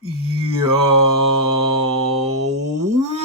Yo,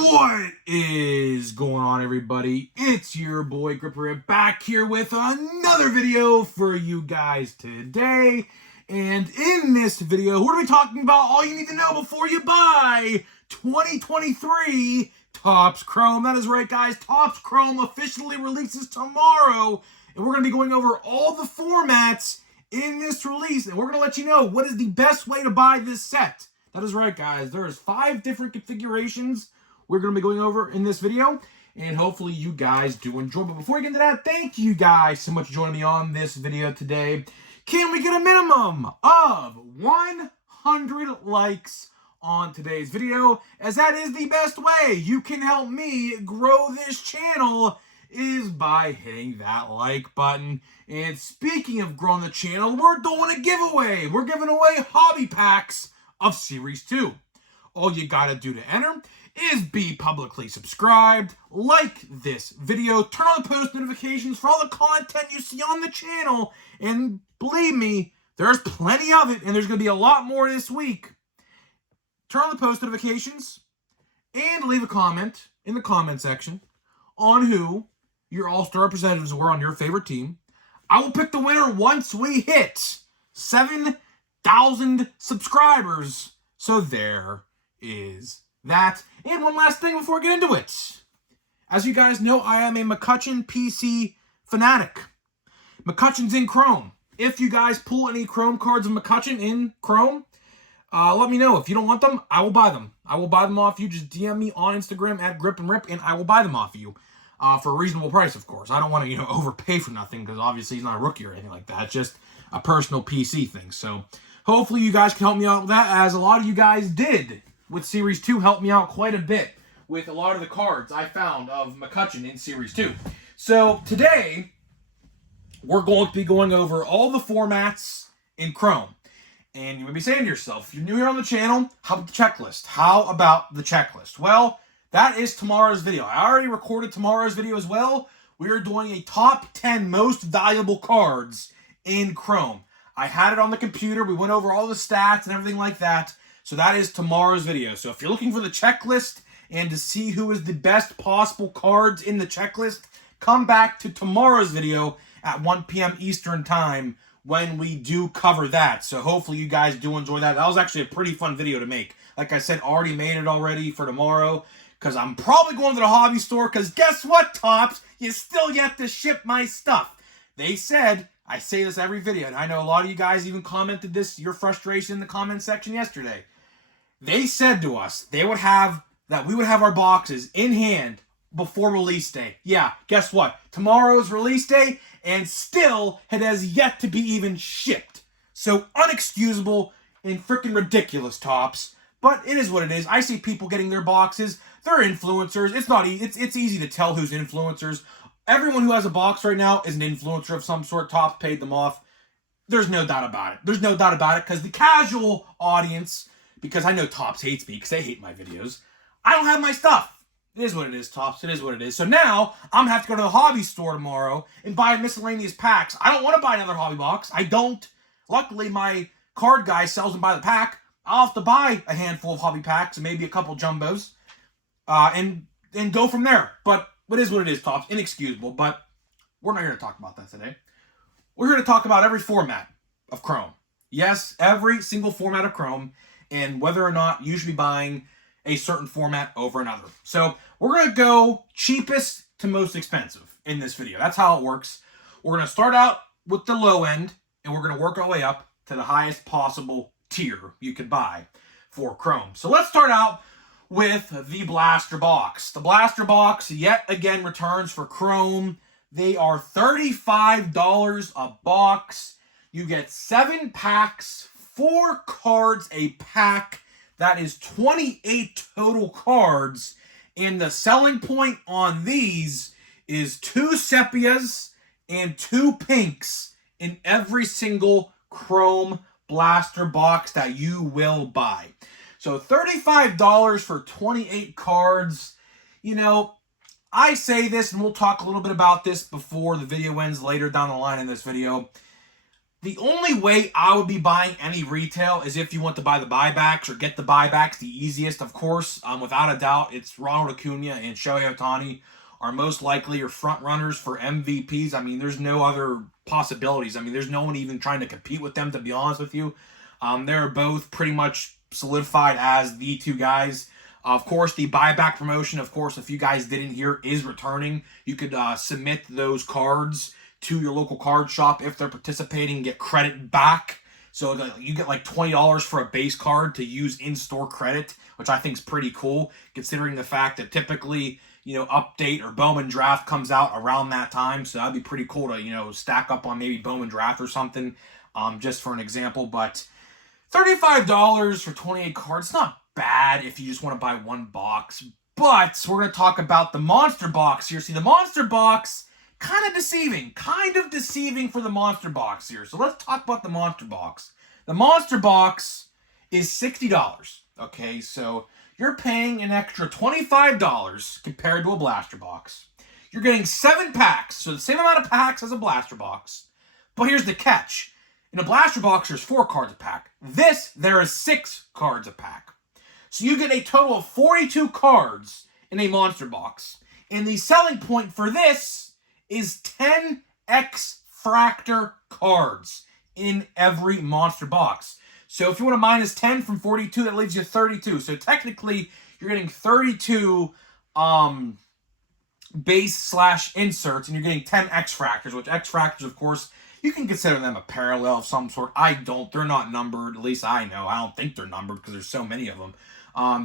what is going on, everybody? It's your boy Gripper back here with another video for you guys today. And in this video, we're going to be talking about all you need to know before you buy 2023 Topps Chrome. That is right, guys. Topps Chrome officially releases tomorrow. And we're going to be going over all the formats in this release. And we're going to let you know what is the best way to buy this set. That is right, guys. There's 5 different configurations we're going to be going over in this video, and hopefully you guys do enjoy. But before we get into that, thank you guys so much for joining me on this video today. Can we get a minimum of 100 likes on today's video, as that is the best way you can help me grow this channel, is by hitting that like button. And speaking of growing the channel, we're doing a giveaway. We're giving away hobby packs of Series 2. All you gotta do to enter is be publicly subscribed, like this video, turn on the post notifications for all the content you see on the channel, and believe me, there's plenty of it, and there's gonna be a lot more this week. Turn on the post notifications, and leave a comment in the comment section on who your all-star representatives were on your favorite team. I will pick the winner once we hit 7,000 subscribers. So there is that. And one last thing before I get into it. As you guys know, I am a McCutcheon PC fanatic. McCutcheon's in Chrome. If you guys pull any Chrome cards of McCutcheon in Chrome, let me know. If you don't want them, I will buy them. I will buy them off you. Just DM me on Instagram at GripandRip, and I will buy them off you. For a reasonable price, of course. I don't want to, overpay for nothing, because obviously he's not a rookie or anything like that. It's just a personal PC thing. So hopefully you guys can help me out with that, as a lot of you guys did with Series 2. Helped me out quite a bit with a lot of the cards I found of McCutcheon in Series 2. So today, we're going to be going over all the formats in Chrome. And you may be saying to yourself, if you're new here on the channel, how about the checklist? How about the checklist? Well, that is tomorrow's video. I already recorded tomorrow's video as well. We are doing a top 10 most valuable cards in Chrome. I had it on the computer. We went over all the stats and everything like that. So that is tomorrow's video. So if you're looking for the checklist and to see who is the best possible cards in the checklist, come back to tomorrow's video at 1 p.m. Eastern time when we do cover that. So hopefully you guys do enjoy that. That was actually a pretty fun video to make. Like I said, already made it already for tomorrow, because I'm probably going to the hobby store, because guess what, Topps? You still yet to ship my stuff. They said, I say this every video, and I know a lot of you guys even commented this, your frustration in the comment section yesterday. They said to us we would have our boxes in hand before release day. Yeah, guess what? Tomorrow's release day, and still it has yet to be even shipped. So unexcusable and freaking ridiculous, Topps. But it is what it is. I see people getting their boxes. They're influencers. It's easy to tell who's influencers. Everyone who has a box right now is an influencer of some sort. Topps paid them off. There's no doubt about it. There's no doubt about it, because the casual audience, because I know Topps hates me because they hate my videos, I don't have my stuff. It is what it is, Topps. It is what it is. So now I'm going to have to go to the hobby store tomorrow and buy miscellaneous packs. I don't want to buy another hobby box. I don't. Luckily, my card guy sells them by the pack. I'll have to buy a handful of hobby packs and maybe a couple jumbos. And go from there. But it is what it is, Topps. Inexcusable, but we're not here to talk about that today. We're here to talk about every format of Chrome. Yes, every single format of Chrome, and whether or not you should be buying a certain format over another. So we're going to go cheapest to most expensive in this video. That's how it works. We're going to start out with the low end, and we're going to work our way up to the highest possible tier you could buy for Chrome. So let's start out with the Blaster Box. The Blaster Box yet again returns for Chrome. They are $35 a box. You get 7 packs, 4 cards a pack. That is 28 total cards. And the selling point on these is 2 sepias and 2 pinks in every single Chrome Blaster Box that you will buy. So $35 for 28 cards. I say this, and we'll talk a little bit about this before the video ends later down the line in this video. The only way I would be buying any retail is if you want to buy the buybacks or get the buybacks. The easiest, of course, without a doubt, it's Ronald Acuna and Shohei Ohtani are most likely your front runners for MVPs. I mean, there's no other possibilities. I mean, there's no one even trying to compete with them, to be honest with you. They're both pretty much solidified as the two guys. Of course, the buyback promotion, of course, if you guys didn't hear, is returning. You could submit those cards to your local card shop if they're participating, get credit back. So you get like $20 for a base card to use in-store credit, which I think is pretty cool, considering the fact that typically, Update or Bowman Draft comes out around that time. So that'd be pretty cool to, stack up on maybe Bowman Draft or something, just for an example. But $35 for 28 cards, not bad if you just want to buy one box. But we're going to talk about the Monster Box here. See, the Monster Box, kind of deceiving for the Monster Box here. So let's talk about the Monster Box. The Monster Box is $60. Okay, so you're paying an extra $25 compared to a Blaster Box. You're getting 7 packs, so the same amount of packs as a Blaster Box. But here's the catch. In a Blaster Box, there's 4 cards a pack. There is 6 cards a pack. So you get a total of 42 cards in a Monster Box. And the selling point for this is 10 X-Fractor cards in every Monster Box. So if you want to minus 10 from 42, that leaves you 32. So technically, you're getting 32 base/inserts, and you're getting 10 X-Fractors, which X-Fractors, of course, you can consider them a parallel of some sort. I don't. They're not numbered. At least I know. I don't think they're numbered because there's so many of them.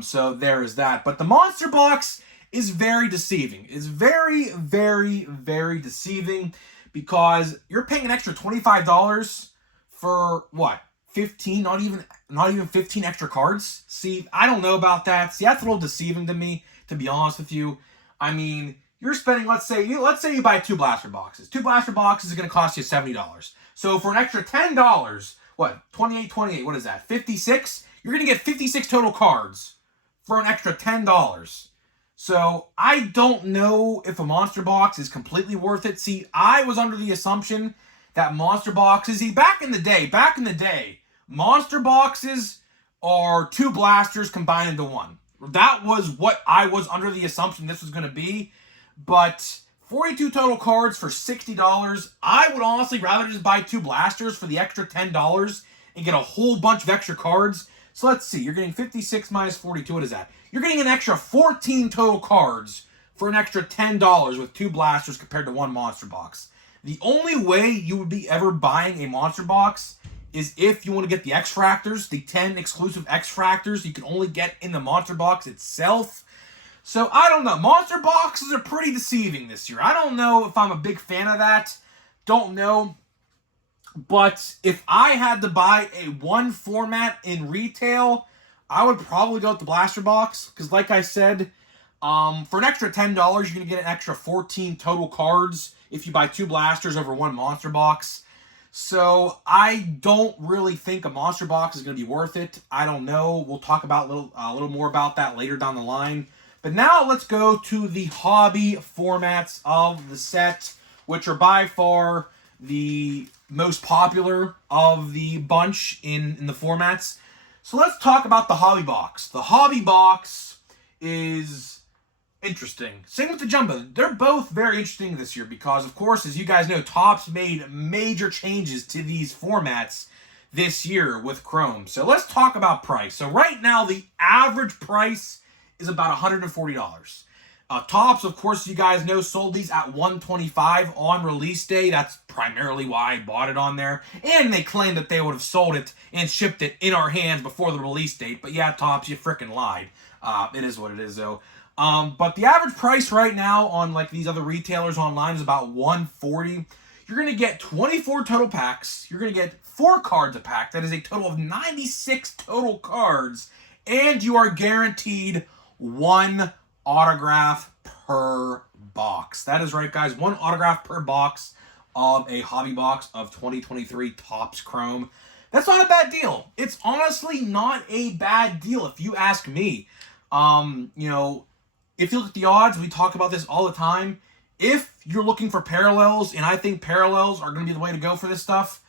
So there is that. But the Monster Box is very deceiving. It's very, very, very deceiving because you're paying an extra $25 for what? 15, not even 15 extra cards. See, I don't know about that. See, that's a little deceiving to me, to be honest with you. I mean, you're spending, let's say you buy 2 Blaster Boxes. 2 Blaster Boxes is going to cost you $70. So for an extra $10, what? 28, what is that? 56? You're going to get 56 total cards for an extra $10. So I don't know if a Monster Box is completely worth it. See, I was under the assumption that Monster Boxes, back in the day, Monster Boxes are 2 blasters combined into 1. That was what I was under the assumption this was going to be. But 42 total cards for $60, I would honestly rather just buy 2 blasters for the extra $10 and get a whole bunch of extra cards. So let's see, you're getting 56 minus 42, what is that? You're getting an extra 14 total cards for an extra $10 with 2 blasters compared to 1 Monster Box. The only way you would be ever buying a Monster Box is if you want to get the X-Fractors, the 10 exclusive X-Fractors you can only get in the Monster Box itself. So, I don't know. Monster Boxes are pretty deceiving this year. I don't know if I'm a big fan of that. Don't know. But if I had to buy a one format in retail, I would probably go with the Blaster Box. Because like I said, for an extra $10, you're going to get an extra 14 total cards if you buy 2 blasters over 1 Monster Box. So I don't really think a Monster Box is going to be worth it. I don't know. We'll talk about a little more about that later down the line. But now let's go to the hobby formats of the set, which are by far the most popular of the bunch in the formats. So let's talk about the hobby box. The hobby box is interesting. Same with the Jumbo. They're both very interesting this year because, of course, as you guys know, Topps made major changes to these formats this year with Chrome. So let's talk about price. So right now, the average price is about $140. Topps, of course, you guys know, sold these at $125 on release day. That's primarily why I bought it on there. And they claimed that they would have sold it and shipped it in our hands before the release date. But yeah, Topps, you freaking lied. It is what it is, though. But the average price right now on like these other retailers online is about $140. You're going to get 24 total packs. You're going to get 4 cards a pack. That is a total of 96 total cards. And you are guaranteed 1 autograph per box. That is right, guys. 1 autograph per box of a hobby box of 2023 Topps Chrome. That's not a bad deal. It's honestly not a bad deal if you ask me. If you look at the odds, we talk about this all the time. If you're looking for parallels, and I think parallels are going to be the way to go for this stuff,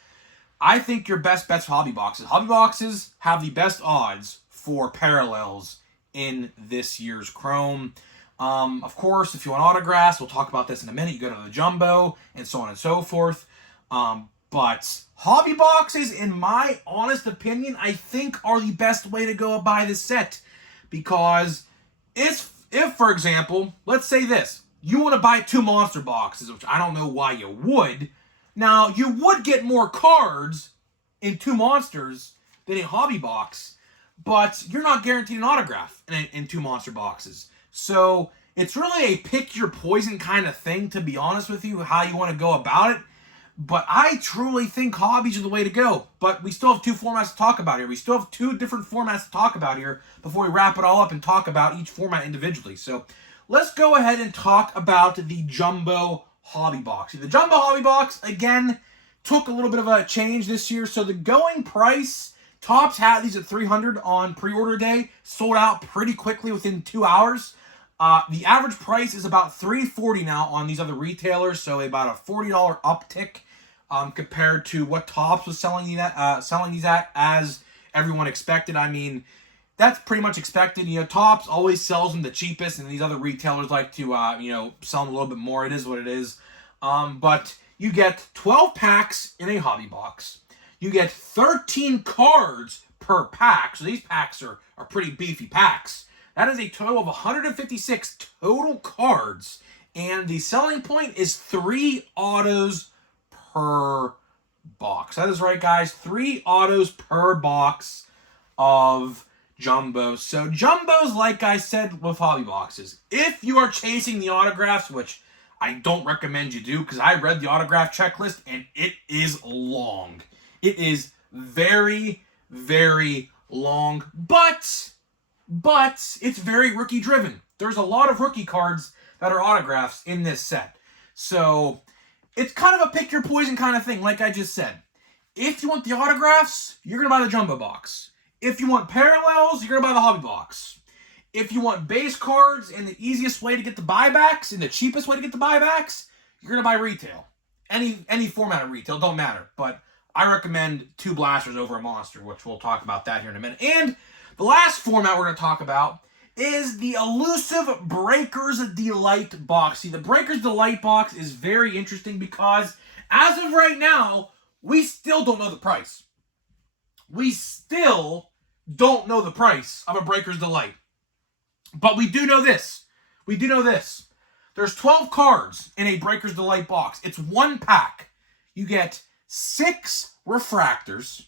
I think your best bet's hobby boxes. Hobby boxes have the best odds for parallels in this year's Chrome. Of course, if you want autographs, we'll talk about this in a minute. You go to the Jumbo and so on and so forth. But hobby boxes, in my honest opinion, I think are the best way to go buy this set. Because if for example, let's say this, you want to buy 2 monster boxes, which I don't know why you would. Now, you would get more cards in 2 monsters than a hobby box, but you're not guaranteed an autograph in 2 monster boxes. So it's really a pick your poison kind of thing, to be honest with you, how you want to go about it. But I truly think hobbies are the way to go. But we still have 2 formats to talk about here. We still have 2 different formats to talk about here before we wrap it all up and talk about each format individually. So let's go ahead and talk about the Jumbo Hobby Box. The Jumbo Hobby Box, again, took a little bit of a change this year. So the going price, Topps had these at $300 on pre-order day, sold out pretty quickly within 2 hours. The average price is about $340 now on these other retailers, so about a $40 uptick compared to what Topps was selling these at, as everyone expected. I mean, that's pretty much expected. You know, Topps always sells them the cheapest, and these other retailers like to, sell them a little bit more. It is what it is. But you get 12 packs in a hobby box. You get 13 cards per pack. So these packs are pretty beefy packs. That is a total of 156 total cards. And the selling point is 3 autos per box. That is right, guys. 3 autos per box of Jumbo. So Jumbos, like I said with hobby boxes, if you are chasing the autographs, which I don't recommend you do, because I read the autograph checklist and it is long. It is very, very long, but it's very rookie driven. There's a lot of rookie cards that are autographs in this set. So it's kind of a pick your poison kind of thing, like I just said. If you want the autographs, you're going to buy the Jumbo box. If you want parallels, you're going to buy the hobby box. If you want base cards and the easiest way to get the buybacks and the cheapest way to get the buybacks, you're going to buy retail. Any format of retail, don't matter. But I recommend 2 blasters over a monster, which we'll talk about that here in a minute. And the last format we're going to talk about is the elusive Breakers Delight box. See, the Breakers Delight box is very interesting because as of right now, we still don't know the price. We still don't know the price of a Breakers Delight. But we do know this. There's 12 cards in a Breakers Delight box. It's 1 pack. You get 6 refractors,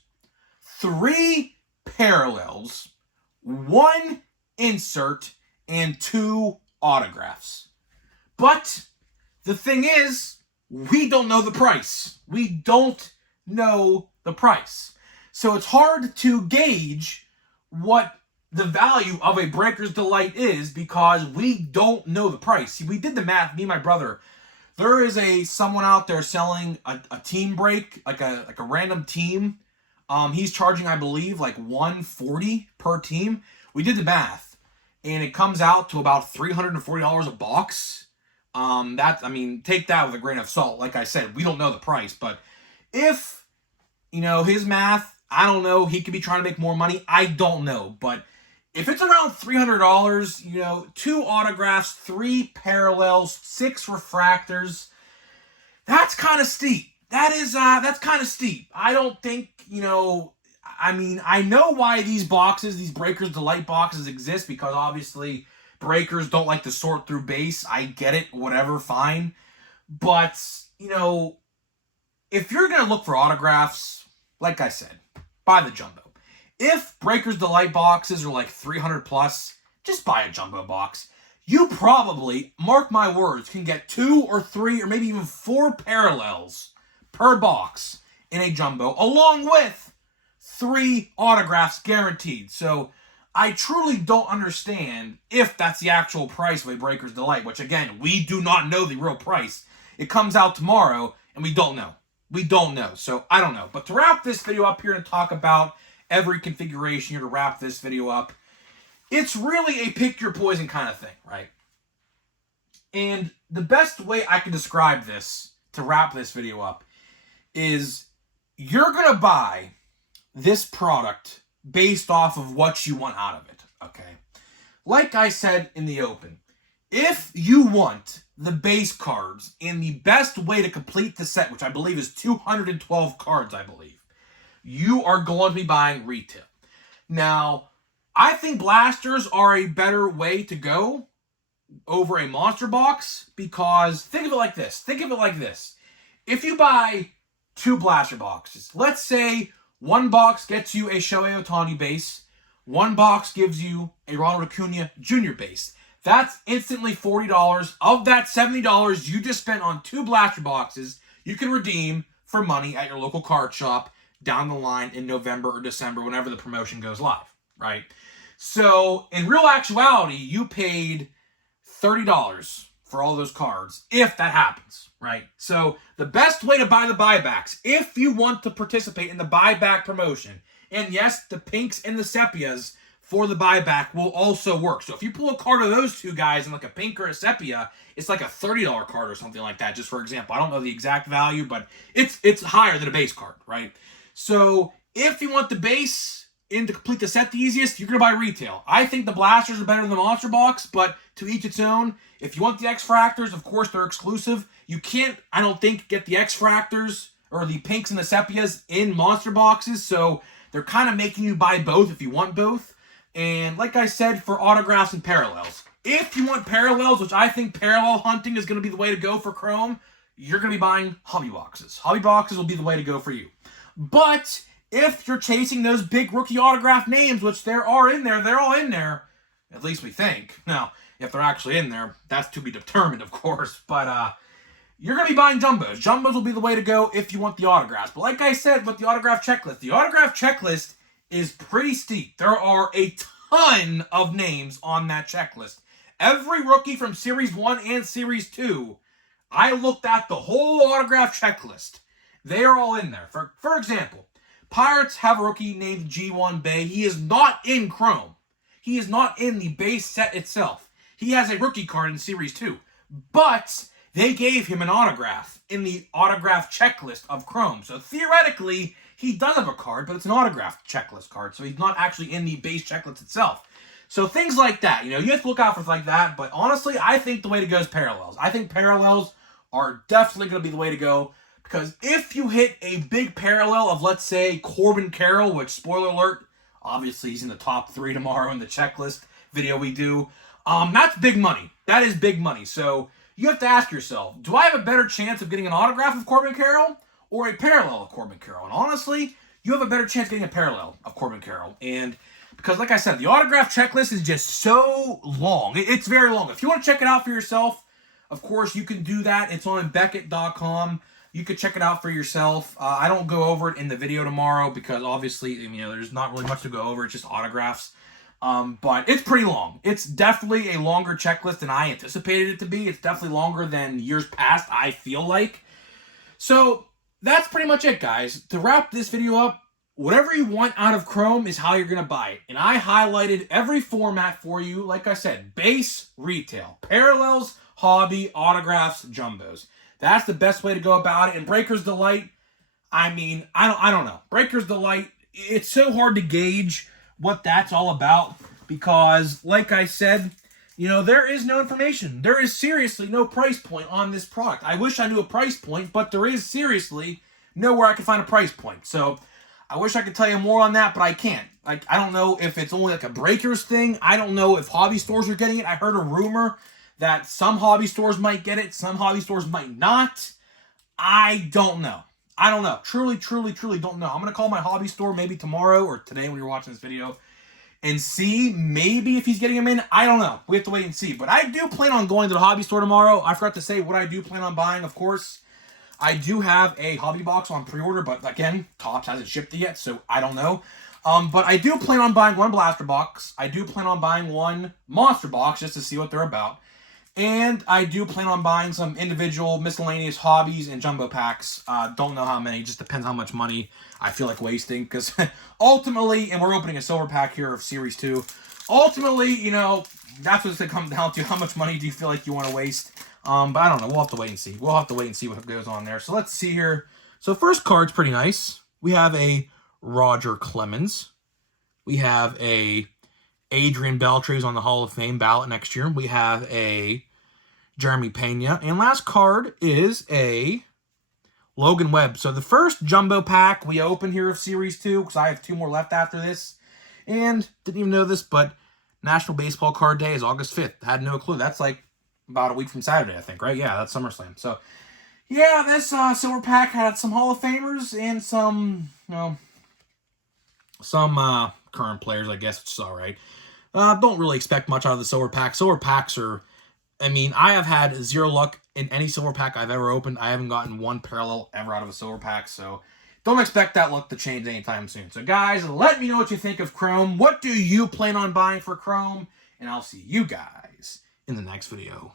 3 parallels, 1 insert, and 2 autographs. But the thing is, we don't know the price. We don't know the price. So it's hard to gauge what the value of a Breakers Delight is because we don't know the price. See, we did the math, me and my brother. There is someone out there selling a team break, like a random team. He's charging, I believe, like $140 per team. We did the math, and it comes out to about $340 a box. Take that with a grain of salt. Like I said, we don't know the price, but if, his math, I don't know, he could be trying to make more money. I don't know, but if it's around $300, 2 autographs, 3 parallels, 6 refractors, that's kind of steep. That's kind of steep. I don't think, I know why these Breakers Delight boxes exist because obviously breakers don't like to sort through base. I get it, whatever, fine. But, if you're going to look for autographs, like I said, buy the Jumbo. If Breakers Delight boxes are like $300 plus, just buy a Jumbo box. You probably, mark my words, can get 2 or 3 or maybe even 4 parallels per box in a Jumbo, along with 3 autographs guaranteed. So I truly don't understand if that's the actual price of a Breakers Delight, which again, we do not know the real price. It comes out tomorrow and we don't know. So I don't know. But to wrap this video up here and talk about every configuration here to wrap this video up, it's really a pick your poison kind of thing, right? And the best way I can describe this to wrap this video up is you're going to buy this product based off of what you want out of it, okay? Like I said in the open, if you want the base cards and the best way to complete the set, which I believe is 212 cards, I believe, you are going to be buying retail. Now, I think blasters are a better way to go over a monster box because think of it like this. If you buy 2 blaster boxes, let's say one box gets you a Shohei Ohtani base, one box gives you a Ronald Acuna Jr. base. That's instantly $40. Of that $70 you just spent on 2 blaster boxes, you can redeem for money at your local card shop down the line in November or December, whenever the promotion goes live, right? So, in real actuality, you paid $30 for all those cards, if that happens, right? So, the best way to buy the buybacks, if you want to participate in the buyback promotion, and yes, the pinks and the sepias for the buyback will also work. So if you pull a card of those 2 guys in like a pink or a sepia, it's like a $30 card or something like that, just for example. I don't know the exact value, but it's higher than a base card, right? So if you want the base and to complete the set the easiest, you're going to buy retail. I think the blasters are better than the monster box, but to each its own. If you want the X-Fractors, of course, they're exclusive. You can't, I don't think, get the X-Fractors or the pinks and the sepias in monster boxes, so they're kind of making you buy both if you want both. And like I said, for autographs and parallels, if you want parallels, which I think parallel hunting is going to be the way to go for Chrome, you're going to be buying hobby boxes. Hobby boxes will be the way to go for you. But if you're chasing those big rookie autograph names, which there are in there, they're all in there, at least we think. Now, if they're actually in there, that's to be determined, of course. But you're going to be buying jumbos. Jumbos will be the way to go if you want the autographs. But like I said with the autograph checklist is pretty steep. There are a ton of names on that checklist. Every rookie from Series 1 and Series 2, I looked at the whole autograph checklist. They are all in there. For example, Pirates have a rookie named G1 Bay. He is not in Chrome. He is not in the base set itself. He has a rookie card in Series 2. But they gave him an autograph in the autograph checklist of Chrome. So theoretically, he does have a card, but it's an autograph checklist card. So he's not actually in the base checklist itself. So things like that, you have to look out for things like that. But honestly, I think the way to go is parallels. I think parallels are definitely going to be the way to go. Because if you hit a big parallel of, let's say, Corbin Carroll, which, spoiler alert, obviously he's in the top 3 tomorrow in the checklist video we do. That's big money. That is big money. So you have to ask yourself, do I have a better chance of getting an autograph of Corbin Carroll or a parallel of Corbin Carroll? And honestly, you have a better chance of getting a parallel of Corbin Carroll. And because, like I said, the autograph checklist is just so long. It's very long. If you want to check it out for yourself, of course, you can do that. It's on Beckett.com. You could check it out for yourself. I don't go over it in the video tomorrow because obviously, there's not really much to go over. It's just autographs. But it's pretty long. It's definitely a longer checklist than I anticipated it to be. It's definitely longer than years past, I feel like. So that's pretty much it, guys. To wrap this video up, whatever you want out of Chrome is how you're going to buy it. And I highlighted every format for you. Like I said, base, retail, parallels, hobby, autographs, jumbos. That's the best way to go about it. And Breaker's Delight, I don't know. Breaker's Delight, it's so hard to gauge what that's all about because, like I said, there is no information. There is seriously no price point on this product. I wish I knew a price point, but there is seriously nowhere I can find a price point. So I wish I could tell you more on that, but I can't. I don't know if it's only like a Breakers thing. I don't know if hobby stores are getting it. I heard a rumor that some hobby stores might get it, some hobby stores might not. I don't know. Truly don't know. I'm going to call my hobby store maybe tomorrow or today when you're watching this video and see maybe if he's getting them in. I don't know. We have to wait and see. But I do plan on going to the hobby store tomorrow. I forgot to say what I do plan on buying, of course. I do have a hobby box on pre-order, but again, Topps hasn't shipped it yet, so I don't know. But I do plan on buying one blaster box. I do plan on buying one monster box just to see what they're about. And I do plan on buying some individual miscellaneous hobbies and jumbo packs. Don't know how many. Just depends how much money I feel like wasting. Because ultimately, and we're opening a silver pack here of Series 2. Ultimately, that's what it's going to come down to. How much money do you feel like you want to waste? But I don't know. We'll have to wait and see. What goes on there. So let's see here. So first card's pretty nice. We have a Roger Clemens. We have a Adrian Beltre on the Hall of Fame ballot next year. We have a Jeremy Pena. And last card is a Logan Webb. So the first jumbo pack we open here of Series 2, because I have 2 more left after this. And didn't even know this, but National Baseball Card Day is August 5th. Had no clue. That's like about a week from Saturday, I think, right? Yeah, that's SummerSlam. So, yeah, this silver pack had some Hall of Famers and some, some current players, I guess, which is all right. Don't really expect much out of the silver pack. Silver packs are, I mean, I have had 0 luck in any silver pack I've ever opened. I haven't gotten 1 parallel ever out of a silver pack, so don't expect that luck to change anytime soon. So, guys, let me know what you think of Chrome. What do you plan on buying for Chrome? And I'll see you guys in the next video.